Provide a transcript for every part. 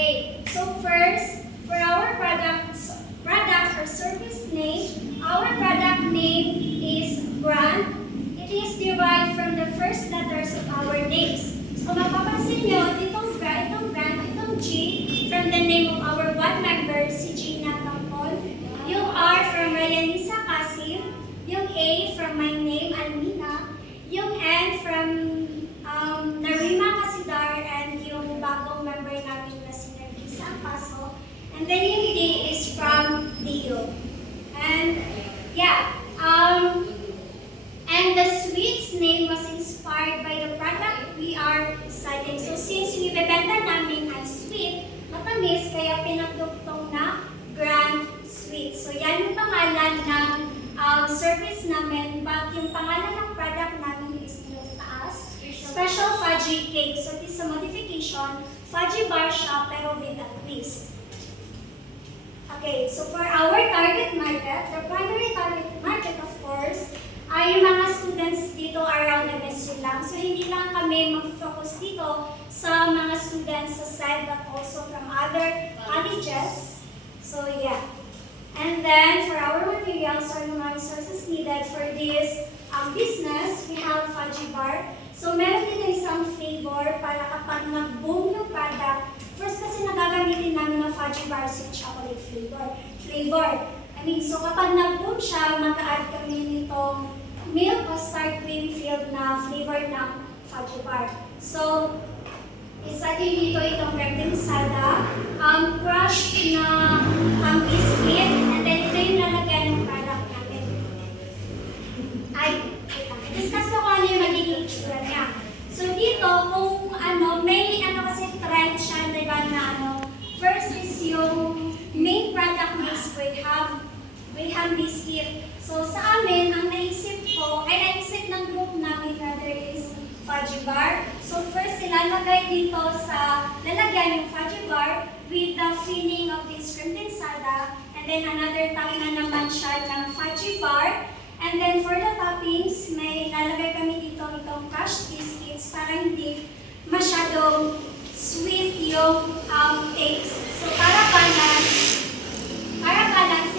Okay, so first, for our product or service name, our product name is brand. It is derived from the first letters of our names. So mapapansin nyo, itong G, from the name of our one member, si Gina Tampon. Yung R from Ryanisa Kasim. Yung A from my name, Almina. Yung N from Narima Kasidar, and yung bagong member namin na si Nergisa Paso. And then yung D is from Dio. And yeah, and the sweet's name was inspired by the product we are studying. So since yung ibebenta namin ay sweet, matamis, kaya pinagdugtong na Grand Sweet. So yan yung pangalan ng service namin, but yung pangalan ng product namin is yung taas, Special Fudgy Cake. So this is a modification, fudgy bar siya pero with a twist. Okay, so for our target market, the primary target market of course, ay yung mga students dito around MSU lang. So hindi lang kami mag-focus dito sa mga students sa SED but also from other colleges. So yeah. And then for our materials or mga resources needed for this business, we have fudgy bar. So meron dito isang flavor para kapag nag-boom yung product, first kasi nagagamitin namin ng fudgy bar sweet chocolate flavor. So kapag nag-boom siya, mag-add kami nitong milk o sour cream filled na flavor ng fudgy bar. So, isa din dito itong condensada, crushed na biscuit, and then ito yung lalagyan ng product natin. I-discuss ko kung ano yung magiging itsura niya. So dito, kung may kasi trend siya, diba na first is yung main product mix Graham biscuit. So sa amin, ang naisip ng group namin rather is fudgy bar. So first, ilalagay dito sa lalagyan yung fudgy bar with the filling of this condensada. And then another topping na naman siya ng fudgy bar. And then for the toppings, may lalagay kami dito itong crushed biscuits para hindi masyadong sweet yung taste. So para balance,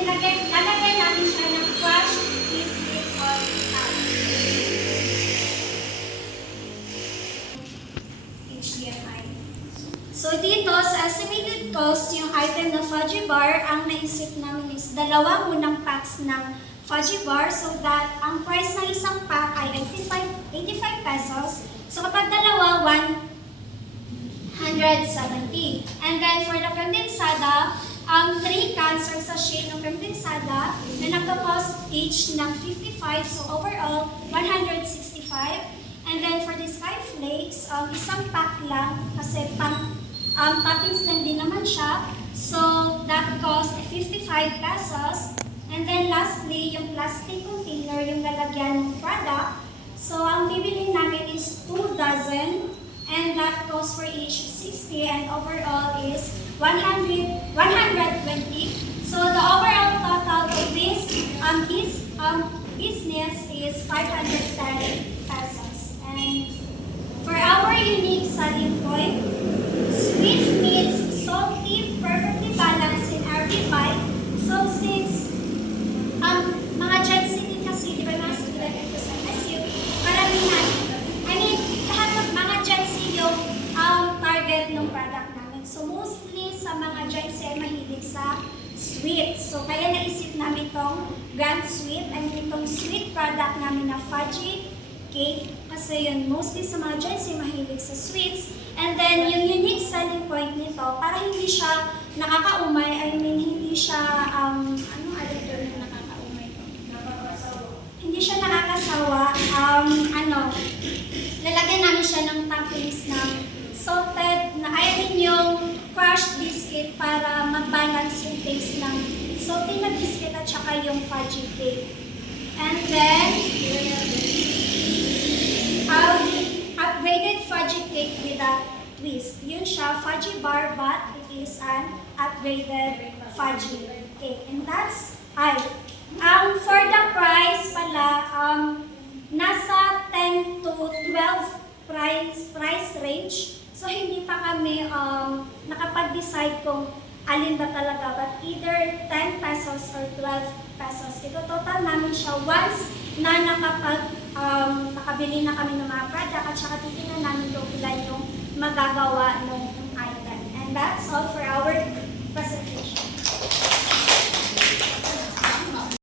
lalagay namin siya ng crushed biscuit on top. HDMI. So dito, sa estimated cost, yung item na fudgy bar, ang naisip namin is dalawa munang packs ng fudgy bar so that ang price ng isang pack ay 85 pesos. So kapag dalawa, 170. And then for the condensada, 3 cans or sachet ng condensada na nagka-cost each ng 55, so overall 165. And then for the sky flakes, isang pack lang kasi toppings lang din naman siya. So that cost 55 pesos. And then lastly, yung plastic container, yung lalagyan ng product. So ang bibili namin is 2 dozen. And that cost for each 60 and overall is 120. So the overall total of this business is 510 pesos. And for our unique selling point, sweet meets salty, perfectly balanced in every bite. So since mga Gen Z din kasi, di ba mga student ito sa MSU, karamihan, lahat ng mga Gen Z yung target ng product namin. So mostly sa mga Gen Z ay mahilig sa sweet. So kaya naisip namin itong Grand Sweet, itong sweet product namin na fudgy cake. Kasi yun, mostly sa mga Gen Z mahilig sa sweets. And then yung unique selling point nito, para hindi siya nakakaumay, hindi siya, hindi siya nakakasawa, lalagyan namin siya ng toppings ng salted, yung crushed biscuit para mag-balance yung taste ng salty na biscuit at saka yung fudgy cake. And then, upgraded fudgy cake with a twist. Yun siya, fudgy bar, but it is an upgraded fudgy cake. And that's for the price pala, nasa 10 to 12 price range. So hindi pa kami nakapag-decide kung alin ba talaga, but either 10 pesos or 12 pesos. Ito total namin siya once na nakabili na kami ng mga product at saka titingnan namin kung ilan yung magagawa ng item. And that's all for our